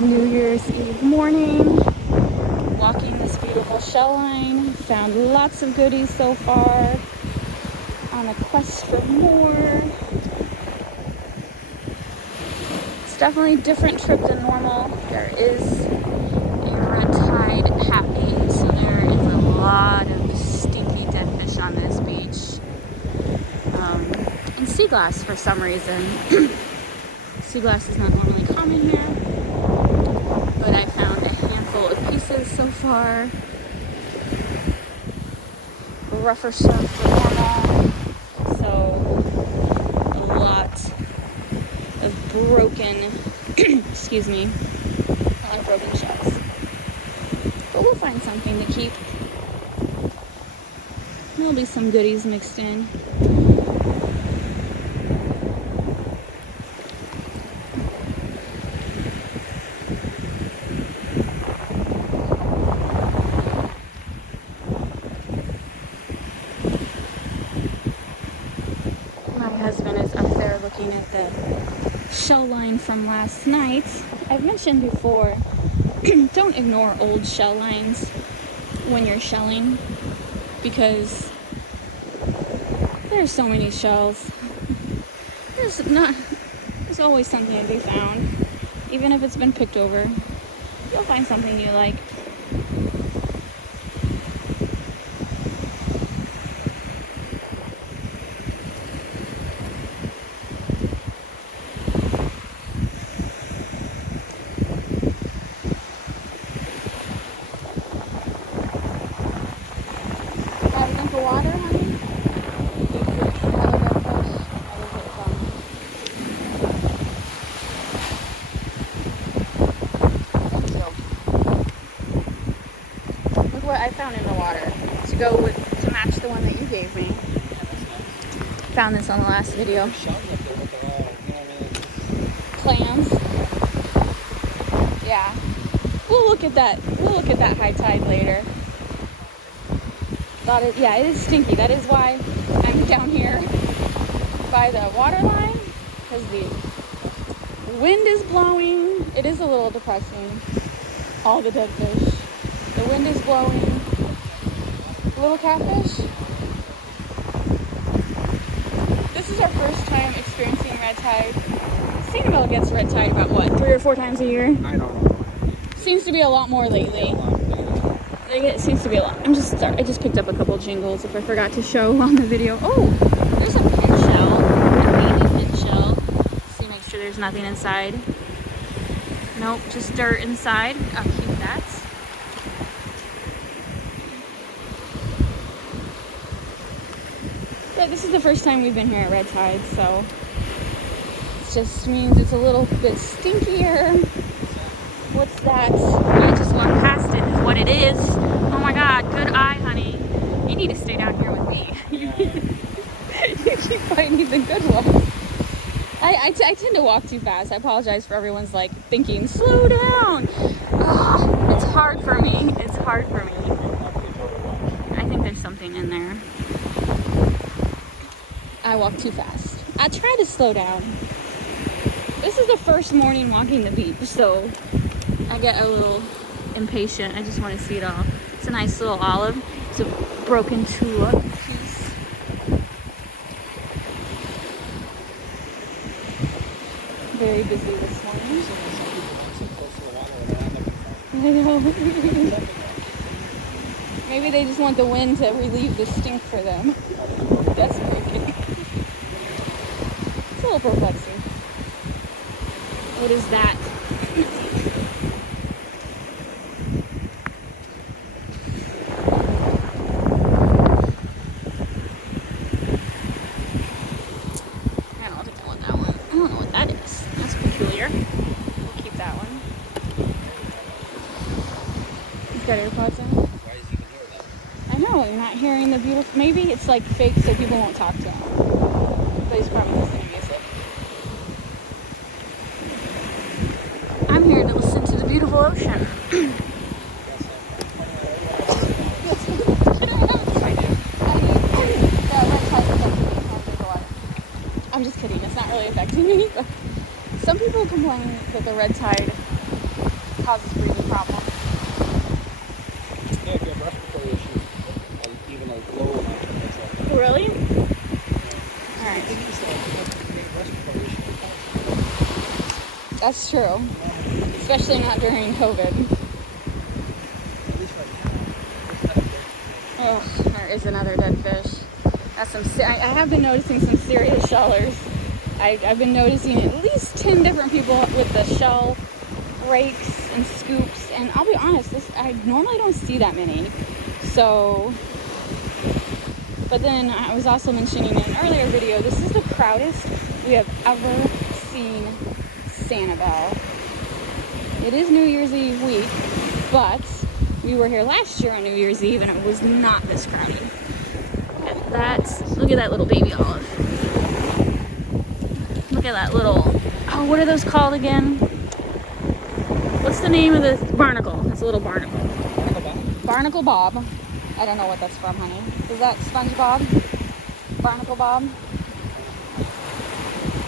New Year's Eve morning, walking this beautiful shell line. Found lots of goodies so far. On a quest for more. It's definitely a different trip than normal. There is a red tide happening, so there is a lot of stinky dead fish on this beach. And sea glass for some reason. Sea glass is not normally common here, but I found a handful of pieces so far. Rougher surf than normal, so a lot of broken, excuse me, a lot of broken shells. But we'll find something to keep. There'll be some goodies mixed in. My husband is up there looking at the shell line from last night. I've mentioned before, don't ignore old shell lines when you're shelling, because there's so many shells. There's always something to be found. Even if it's been picked over, you'll find something you like. Got a drink of water, honey? Look what I found in the water to match the one that you gave me. Found this on the last video. Clams. Yeah. We'll look at that high tide later. Yeah, it is stinky. That is why I'm down here by the water line, because the wind is blowing. It is a little depressing. All the dead fish. The wind is blowing. Little catfish. This is our first time experiencing red tide. Sanibel gets red tide about what, 3 or 4 times a year? I don't know. Seems to be a lot more lately. It seems to be a lot. I just picked up a couple jingles if I forgot to show on the video. Oh, there's a pin shell. A baby pin shell. See, make sure there's nothing inside. Nope, just dirt inside. I'll keep that. But this is the first time we've been here at red tide, so it just means it's a little bit stinkier. What's that? I just walked past it, is what it is. Oh my god, good eye, honey. You need to stay down here with me. You keep finding the good ones. I tend to walk too fast. I apologize for everyone's like thinking, slow down. Oh, it's hard for me. It's hard for me. I think there's something in there. I walk too fast. I try to slow down. This is the first morning walking the beach, so I get a little impatient. I just want to see it all. It's a nice little olive. It's a broken tulip piece. Very busy this morning. I know. Maybe they just want the wind to relieve the stink for them. That's maybe. It's a little perplexing. What is that? Got AirPods in. Why is he even hear that? I know, you're not hearing the beautiful. Maybe it's like fake so people won't talk to him. But he's probably listening to music. I'm here to listen to the beautiful ocean. I'm just kidding, it's not really affecting me. But some people complain that the red tide causes breathing problems. Yeah, if you have respiratory issues, even a low amount of temperature. Really? Alright. That's true. Especially not during COVID. Oh, there is another dead fish. That's I have been noticing some serious shellers. I've been noticing at least 10 different people with the shell rakes and scoops, and I'll be honest, I normally don't see that many. So, but then I was also mentioning in an earlier video, this is the proudest we have ever seen Sanibel. It is New Year's Eve week, but we were here last year on New Year's Eve and it was not this crowded. Look at that little baby olive. Look at that little, oh, what are those called again? What's the name of the barnacle? It's a little barnacle. Barnacle Bob. I don't know what that's from, honey. Is that SpongeBob? Barnacle Bob?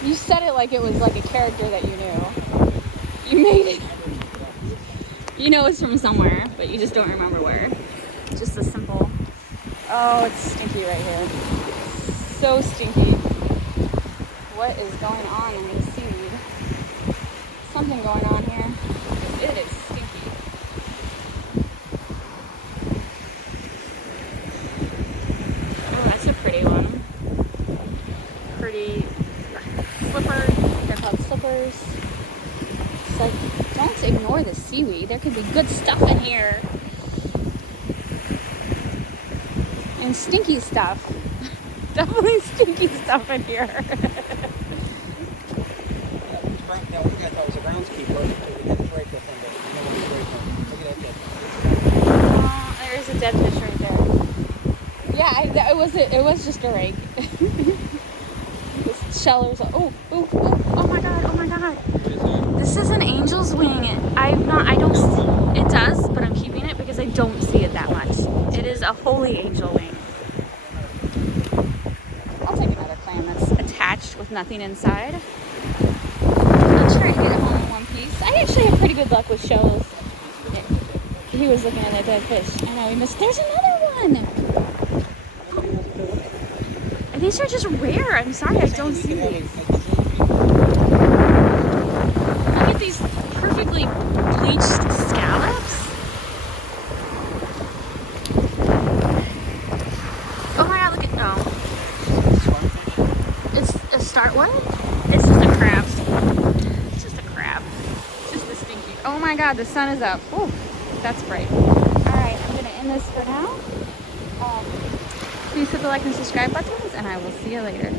You said it like it was like a character that you knew. You made it. You know it's from somewhere, but you just don't remember where. Just a simple, oh, it's stinky right here. So stinky. What is going on in the seaweed? Something going on here. It is stinky. Oh, that's a pretty one. Pretty slippers. They're called slippers. It's like, don't ignore the seaweed. There could be good stuff in here. And stinky stuff. Definitely stinky stuff in here. There's a dead fish right there. Yeah, it was just a rake. The shellers. Oh my god, oh my god. This is an angel's wing. I don't see, it does, but I'm keeping it because I don't see it that much. It is a holy angel wing. I'll take another clam that's attached with nothing inside. I'll try to get it home in one piece. I actually have pretty good luck with shells. He was looking at that dead fish. I know, he missed. There's another one! And these are just rare. I'm sorry, I don't see these. Look at these perfectly bleached scallops. Oh my god, look at, no. It's a what? It's just a crab. It's just a crab. It's just a stinky. Oh my god, the sun is up. Ooh, that's bright. Alright, I'm going to end this for now. Please hit the like and subscribe buttons, and I will see you later.